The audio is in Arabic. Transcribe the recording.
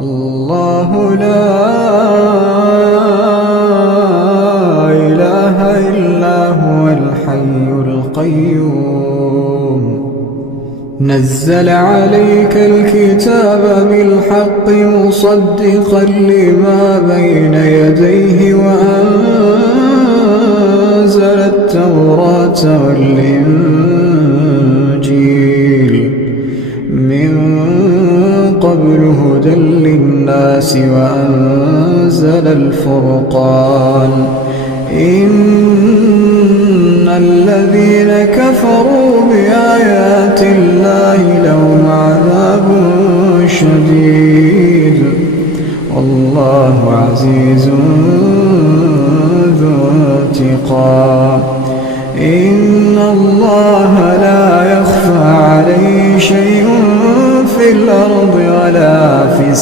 الله لا إله إلا هو الحي القيوم نزل عليك الكتاب بالحق مصدقا لما بين يديه وأنزل التوراة والإنجيل من قبل هدى للناس وأنزل الفرقان إن الذين كفروا بآيات الله لهم عذاب شديد والله عزيز ذو انتقام إن الله لا يخفى عليه شيء في الأرض ولا في السماء